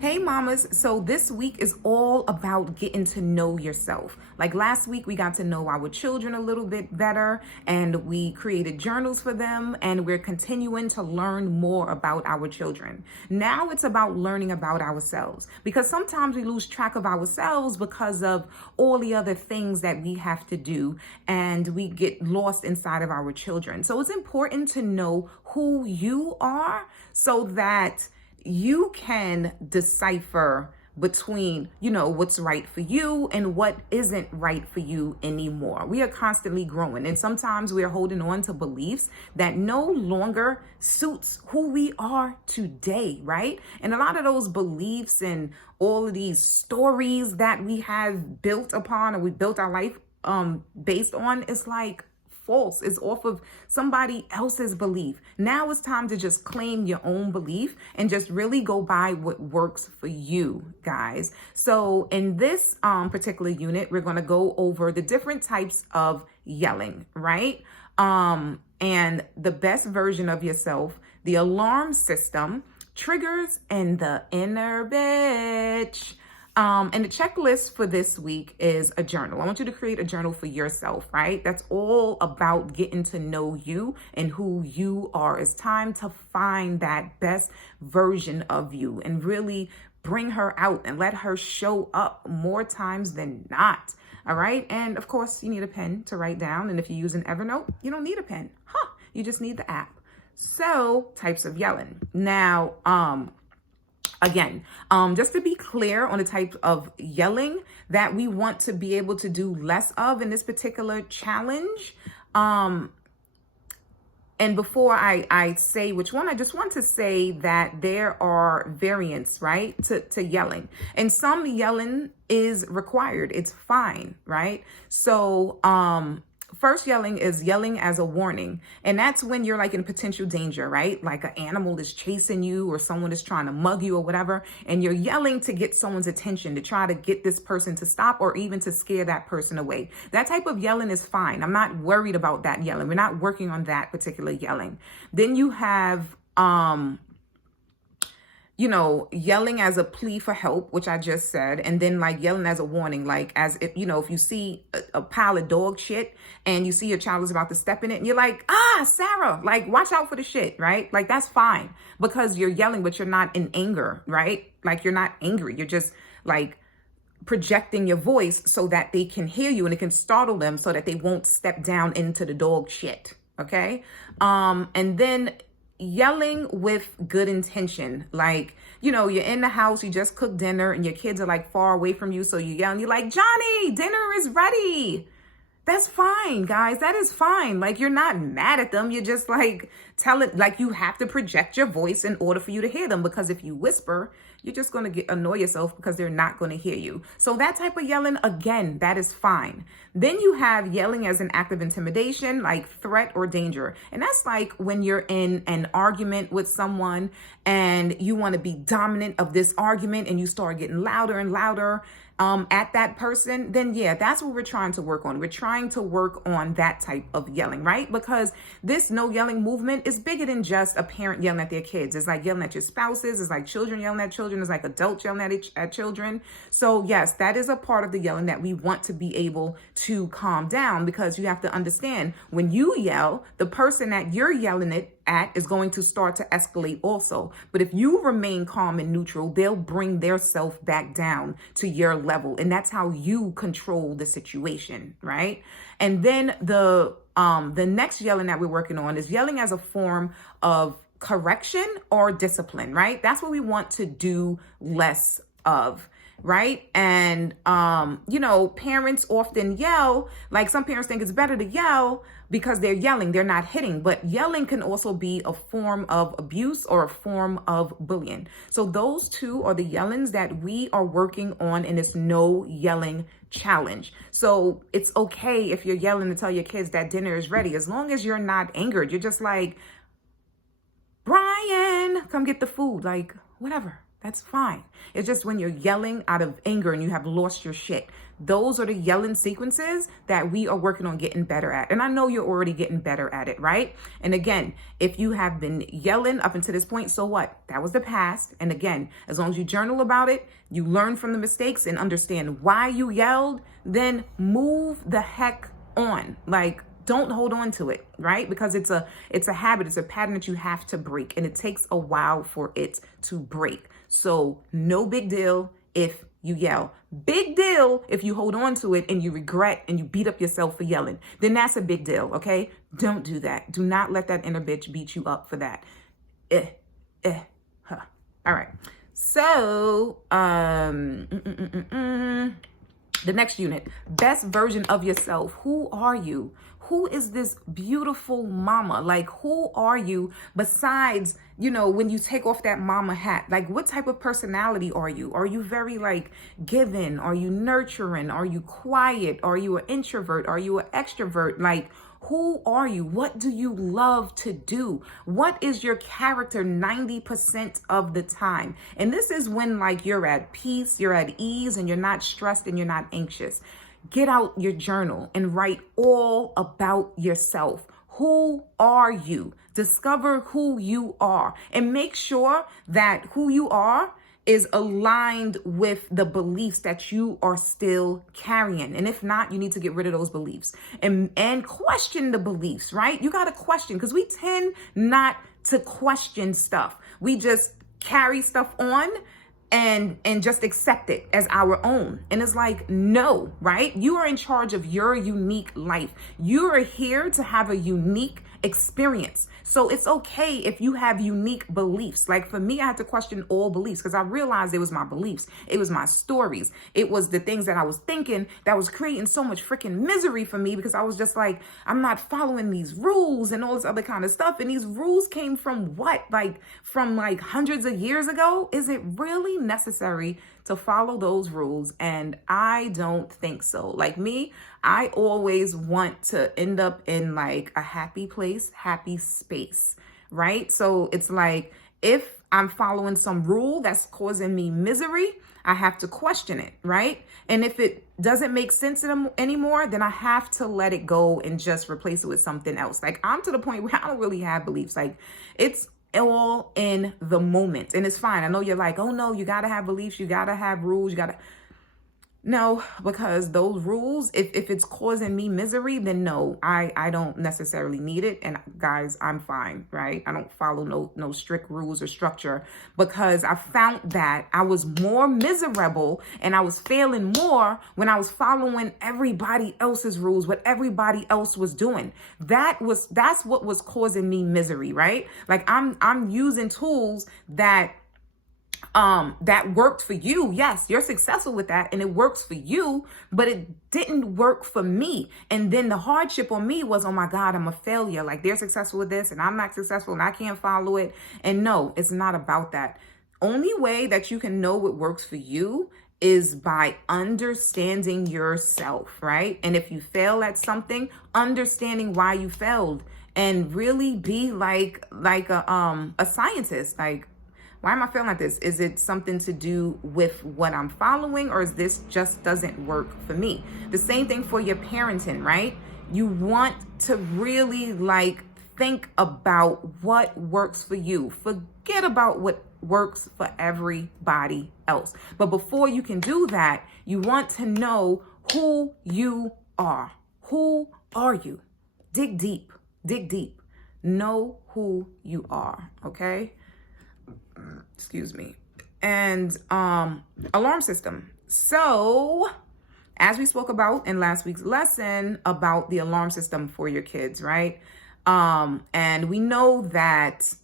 Hey mamas, so this week is all about getting to know yourself. Like last week, we got to know our children a little bit better and we created journals for them and we're continuing to learn more about our children. Now it's about learning about ourselves because sometimes we lose track of ourselves because of all the other things that we have to do and we get lost inside of our children. So it's important to know who you are so that you can decipher between, what's right for you and what isn't right for you anymore. We are constantly growing, and sometimes we are holding on to beliefs that no longer suits who we are today, right? And a lot of those beliefs and all of these stories that we have built upon or we built our life based on is like false. Is off of somebody else's belief. Now it's time to just claim your own belief and just really go by what works for you, guys. So in this particular unit, we're going to go over the different types of yelling, right? And the best version of yourself, the alarm system, triggers, and the inner bitch. And the checklist for this week is a journal. I want you to create a journal for yourself, right? That's all about getting to know you and who you are. It's time to find that best version of you and really bring her out and let her show up more times than not. All right. And of course, you need a pen to write down. And if you use an Evernote, you don't need a pen. You just need the app. So types of yelling. Now, again, just to be clear on the type of yelling that we want to be able to do less of in this particular challenge. And before I say which one, I just want to say that there are variants, right, to yelling. And some yelling is required. It's fine, right? So, first yelling is yelling as a warning. And that's when you're like in potential danger, right? Like an animal is chasing you or someone is trying to mug you or whatever. And you're yelling to get someone's attention, to try to get this person to stop or even to scare that person away. That type of yelling is fine. I'm not worried about that yelling. We're not working on that particular yelling. Then you have, yelling as a plea for help, which I just said, and then like yelling as a warning, like as if, if you see a pile of dog shit and you see your child is about to step in it and you're like, Sarah, like watch out for the shit, right? Like that's fine because you're yelling, but you're not in anger, right? Like you're not angry. You're just like projecting your voice so that they can hear you and it can startle them so that they won't step down into the dog shit. Okay. And then yelling with good intention, like, you're in the house, you just cooked dinner and your kids are like far away from you. So you yell and you're like, Johnny, dinner is ready. That's fine, guys. That is fine. Like, you're not mad at them. You're just like, tell it, like you have to project your voice in order for you to hear them. Because if you whisper, you're just going to annoy yourself because they're not going to hear you. So that type of yelling, again, that is fine. Then you have yelling as an act of intimidation, like threat or danger. And that's like when you're in an argument with someone and you want to be dominant of this argument and you start getting louder and louder at that person, then yeah, that's what we're trying to work on. We're trying to work on that type of yelling, right? Because this no yelling movement is bigger than just a parent yelling at their kids. It's like yelling at your spouses. It's like children yelling at children. It's like adults yelling at children. So yes, that is a part of the yelling that we want to be able to calm down, because you have to understand when you yell, the person that you're yelling at is going to start to escalate also. But if you remain calm and neutral, they'll bring their self back down to your level. And that's how you control the situation, right? And then the next yelling that we're working on is yelling as a form of correction or discipline, right? That's what we want to do less of. Right. And, parents often yell, like some parents think it's better to yell because they're yelling, they're not hitting. But yelling can also be a form of abuse or a form of bullying. So those two are the yellings that we are working on in this no yelling challenge. So it's okay if you're yelling to tell your kids that dinner is ready, as long as you're not angered. You're just like, Brian, come get the food, like whatever. That's fine. It's just when you're yelling out of anger and you have lost your shit. Those are the yelling sequences that we are working on getting better at. And I know you're already getting better at it, right? And again, if you have been yelling up until this point, so what? That was the past. And again, as long as you journal about it, you learn from the mistakes and understand why you yelled, then move the heck on. Like, don't hold on to it, right? Because it's a habit, it's a pattern that you have to break, and it takes a while for it to break. So no big deal if you yell. Big deal if you hold on to it and you regret and you beat up yourself for yelling. Then that's a big deal, okay? Don't do that. Do not let that inner bitch beat you up for that. Huh. All right. So, the next unit, best version of yourself. Who are you? Who is this beautiful mama? Like, who are you besides, when you take off that mama hat? Like, what type of personality are you? Are you very like giving? Are you nurturing? Are you quiet? Are you an introvert? Are you an extrovert? Like, who are you? What do you love to do? What is your character 90% of the time? And this is when like you're at peace, you're at ease, and you're not stressed and you're not anxious. Get out your journal and write all about yourself. Who are you? Discover who you are and make sure that who you are is aligned with the beliefs that you are still carrying. And if not, you need to get rid of those beliefs and question the beliefs, right? You got to question, because we tend not to question stuff. We just carry stuff on and just accept it as our own. And it's like, no, right? You are in charge of your unique life. You are here to have a unique experience. So it's okay if you have unique beliefs. Like for me, I had to question all beliefs because I realized it was my beliefs. It was my stories. It was the things that I was thinking that was creating so much freaking misery for me, because I was just like, I'm not following these rules and all this other kind of stuff. And these rules came from what? Like from like hundreds of years ago? Is it really necessary to follow those rules? And I don't think so. Like me, I always want to end up in like a happy place, happy space, right? So it's like, if I'm following some rule that's causing me misery, I have to question it, right? And if it doesn't make sense anymore, then I have to let it go and just replace it with something else. Like I'm to the point where I don't really have beliefs. Like it's all in the moment, and it's fine. I know you're like, oh no, you got to have beliefs. You got to have rules. No, because those rules, if it's causing me misery, then no, I don't necessarily need it. And guys, I'm fine, right? I don't follow no strict rules or structure, because I found that I was more miserable and I was failing more when I was following everybody else's rules, what everybody else was doing. That's what was causing me misery, right? Like I'm using tools that worked for you. Yes, you're successful with that and it works for you, but it didn't work for me. And then the hardship on me was, oh my God, I'm a failure. Like they're successful with this and I'm not successful and I can't follow it. And no, it's not about that. Only way that you can know what works for you is by understanding yourself, right? And if you fail at something, understanding why you failed, and really be like a scientist. Like, why am I feeling like this? Is it something to do with what I'm following, or is this just doesn't work for me? The same thing for your parenting, right? You want to really like think about what works for you. Forget about what works for everybody else. But before you can do that, you want to know who you are. Who are you? Dig deep. Dig deep. Know who you are, okay? Excuse me. And alarm system. So as we spoke about in last week's lesson about the alarm system for your kids, right? And we know that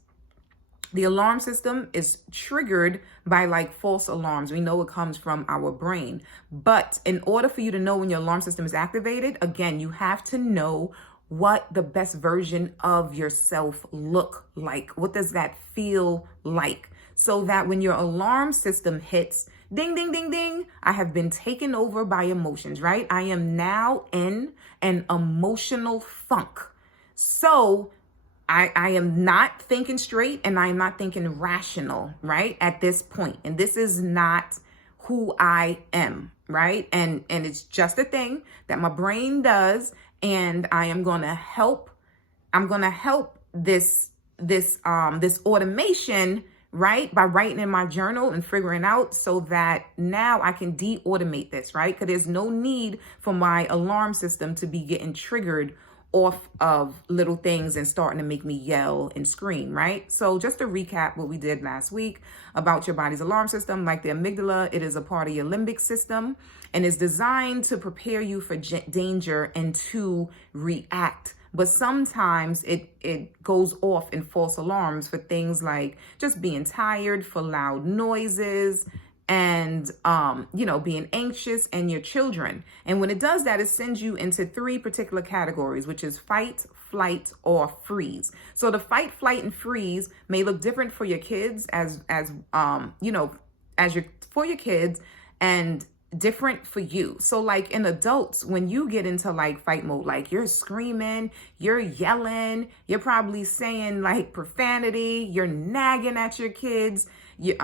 the alarm system is triggered by like false alarms. We know it comes from our brain. But in order for you to know when your alarm system is activated, again, you have to know what the best version of yourself look like. What does that feel like? So that when your alarm system hits, ding, ding, ding, ding, I have been taken over by emotions, right? I am now in an emotional funk. So I am not thinking straight and I am not thinking rational, right? At this point. And this is not who I am, right? And it's just a thing that my brain does, and I'm going to help this automation, right, by writing in my journal and figuring out so that now I can de-automate this, right? Because there's no need for my alarm system to be getting triggered off of little things and starting to make me yell and scream, right? So just to recap what we did last week about your body's alarm system, like the amygdala, it is a part of your limbic system and is designed to prepare you for danger and to react. But sometimes it goes off in false alarms for things like just being tired, for loud noises, and being anxious, and your children. And when it does that, it sends you into 3 particular categories, which is fight, flight, or freeze. So the fight, flight, and freeze may look different for your kids for your kids, and different for you. So like in adults, when you get into like fight mode, like you're screaming, you're yelling, you're probably saying like profanity, you're nagging at your kids, you're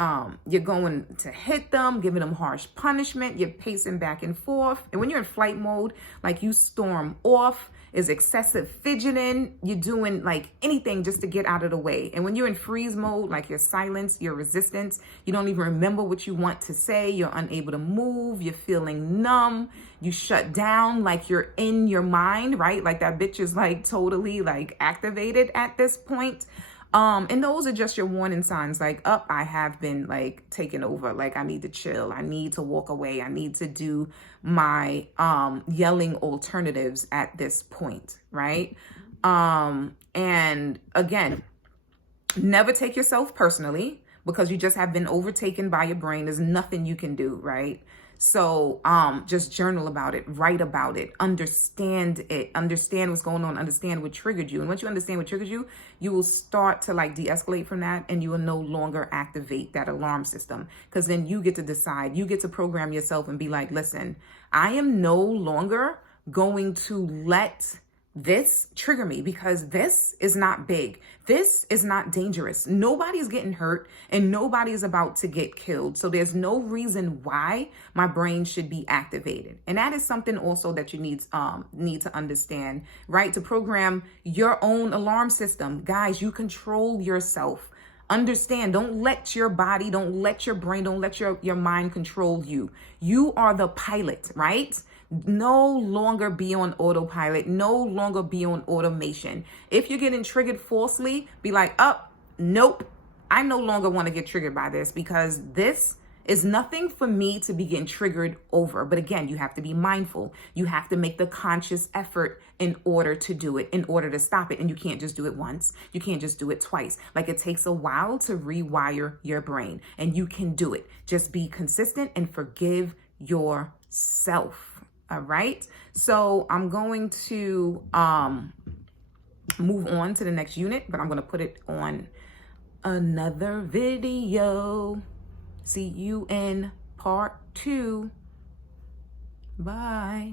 going to hit them, giving them harsh punishment, you're pacing back and forth. And when you're in flight mode, like you storm off, is excessive fidgeting, you're doing like anything just to get out of the way. And when you're in freeze mode, like your silence, your resistance, you don't even remember what you want to say, you're unable to move, you're feeling numb, you shut down, like you're in your mind, right? Like that bitch is like totally like activated at this point. And those are just your warning signs, like, I have been like taken over. Like I need to chill. I need to walk away. I need to do my yelling alternatives at this point, right? And again, never take yourself personally because you just have been overtaken by your brain. There's nothing you can do, right? So just journal about it, write about it, understand what's going on, understand what triggered you. And once you understand what triggered you, you will start to like de-escalate from that, and you will no longer activate that alarm system, because then you get to decide, you get to program yourself and be like, listen, I am no longer going to let this trigger me, because this is not big. This is not dangerous. Nobody's getting hurt and nobody is about to get killed. So there's no reason why my brain should be activated. And that is something also that you need to understand, right? To program your own alarm system. Guys, you control yourself. Understand, don't let your body, don't let your brain, don't let your mind control you. You are the pilot, right? No longer be on autopilot, no longer be on automation. If you're getting triggered falsely, be like, nope, I no longer want to get triggered by this, because this is nothing for me to be getting triggered over. But again, you have to be mindful. You have to make the conscious effort in order to do it, in order to stop it. And you can't just do it once. You can't just do it twice. Like it takes a while to rewire your brain, and you can do it. Just be consistent and forgive yourself. All right. So I'm going to move on to the next unit, but I'm going to put it on another video. See you in part 2. Bye.